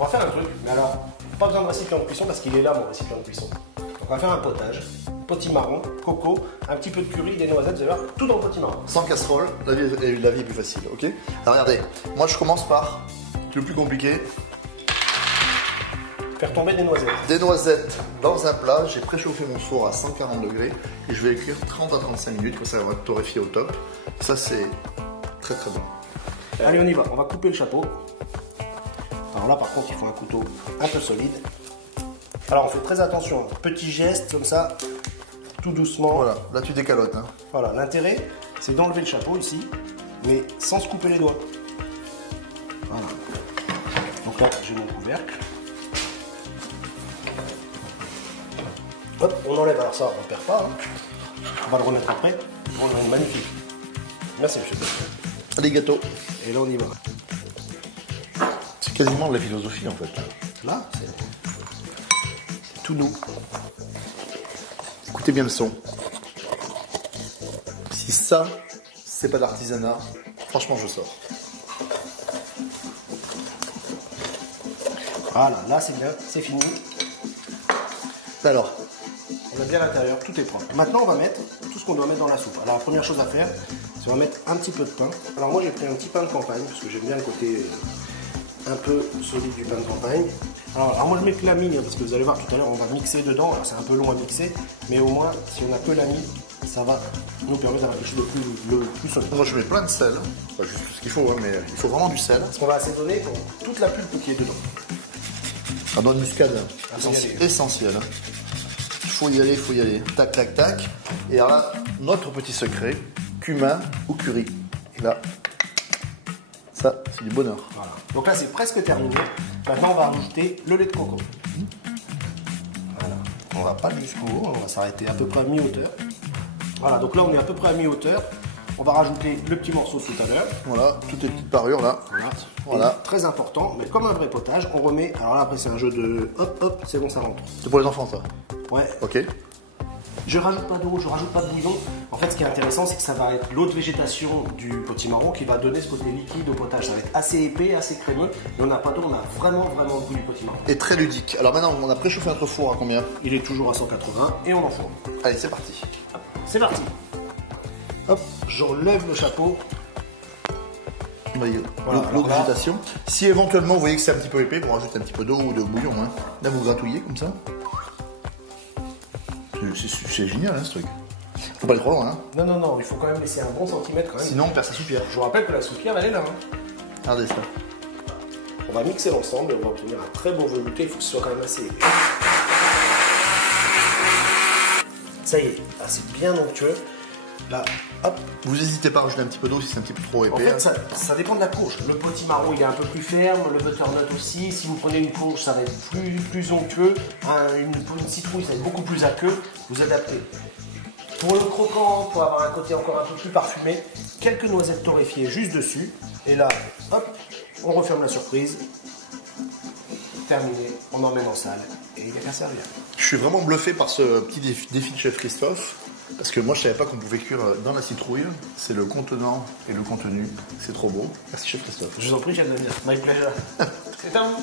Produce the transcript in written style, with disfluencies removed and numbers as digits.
On va faire un truc, mais alors, pas besoin de récipient de cuisson parce qu'il est là mon récipient de cuisson. Donc on va faire un potage, potimarron, coco, un petit peu de curry, des noisettes, vous allez voir, tout dans le potimarron. Sans casserole, la vie est plus facile, ok? Alors regardez, moi je commence par le plus compliqué. Faire tomber des noisettes. Des noisettes dans un plat, j'ai préchauffé mon four à 140 degrés et je vais cuire 30 à 35 minutes, comme ça va être torréfié au top. Ça c'est très très bon. Allez on y va, on va couper le chapeau. Alors là par contre il faut un couteau un peu solide. Alors on fait très attention, petit geste comme ça, tout doucement. Voilà, là tu décalotes. Hein. Voilà, l'intérêt c'est d'enlever le chapeau ici, mais sans se couper les doigts. Voilà. Donc là j'ai mon couvercle. Hop, on enlève, alors ça on ne perd pas, hein. On va le remettre après, on a une magnifique. Merci monsieur. Allez gâteau. Et là on y va. C'est quasiment de la philosophie en fait. Là c'est tout nous. Écoutez bien le son. Si ça, c'est pas d'artisanat, franchement je sors. Voilà, là c'est bien, c'est fini. Alors, on a bien l'intérieur, tout est propre. Maintenant on va mettre tout ce qu'on doit mettre dans la soupe. Alors la première chose à faire, c'est on va mettre un petit peu de pain. Alors moi j'ai pris un petit pain de campagne, parce que j'aime bien le côté un peu solide du pain de campagne. Alors moi je mets que la mie, parce que vous allez voir tout à l'heure on va mixer dedans. Alors c'est un peu long à mixer, mais au moins si on a que la mie, ça va nous permettre d'avoir quelque chose de plus solide. moi je mets plein de sel, pas juste ce qu'il faut, hein, mais il faut vraiment du sel. Parce qu'on va assaisonner pour toute la pulpe qui est dedans. Ah, dans une muscade, Essentiel. essentiel. Hein. Il faut y aller. Tac, tac, tac. Et alors là, notre petit secret, cumin ou curry. Et là, ça, c'est du bonheur. Voilà. Donc là, c'est presque terminé. Maintenant, on va rajouter le lait de coco. Voilà. On va pas aller jusqu'au haut, on va s'arrêter à peu près à mi-hauteur. Voilà, donc là, on est à peu près à mi-hauteur. On va rajouter le petit morceau tout à l'heure. Voilà, toutes les petites parures là. Voilà. Et très important, mais comme un vrai potage, on remet. Alors là, après, c'est un jeu de hop, hop, c'est bon, ça rentre. C'est pour les enfants, ça. Ouais. Ok. Je rajoute pas d'eau, je rajoute pas de bouillon. En fait, ce qui est intéressant, c'est que ça va être l'eau de végétation du potimarron qui va donner ce côté liquide au potage. Ça va être assez épais, assez crémeux. Mais on n'a pas d'eau, on a vraiment le goût du potimarron. Et très ludique. Alors maintenant, on a préchauffé notre four à combien? Il est toujours à 180 et on enfourne. Allez, c'est parti. C'est parti. Hop, j'enlève le chapeau. Voilà, alors l'eau de là- végétation. Si éventuellement vous voyez que c'est un petit peu épais, vous rajoutez un petit peu d'eau ou de bouillon. Hein. Là, vous gratouillez comme ça. C'est génial hein, ce truc. Faut pas aller trop loin. Hein. Non, il faut quand même laisser un bon centimètre quand même. Sinon on perd sa soupière. Je vous rappelle que la soupière, elle est là. Hein. Regardez ça. On va mixer l'ensemble et on va obtenir un très bon velouté. Il faut que ce soit quand même assez épais. Ça y est, là c'est bien onctueux. Là, hop. Vous n'hésitez pas à rajouter un petit peu d'eau si c'est un petit peu trop épais. En fait, ça dépend de la courge. Le potimarron, il est un peu plus ferme, le butternut aussi. Si vous prenez une courge, ça va être plus onctueux. Une citrouille, ça va être beaucoup plus aqueux. Vous adaptez. Pour le croquant, pour avoir un côté encore un peu plus parfumé, quelques noisettes torréfiées juste dessus. Et là, hop, on referme la surprise. Terminé, on emmène en salle et il n'y a qu'à servir. Je suis vraiment bluffé par ce petit défi de chef Christophe. Parce que moi je savais pas qu'on pouvait cuire dans la citrouille. C'est le contenant et le contenu. C'est trop beau. Merci chef Christophe. Je vous en prie, chef Damien. My pleasure. C'est à vous.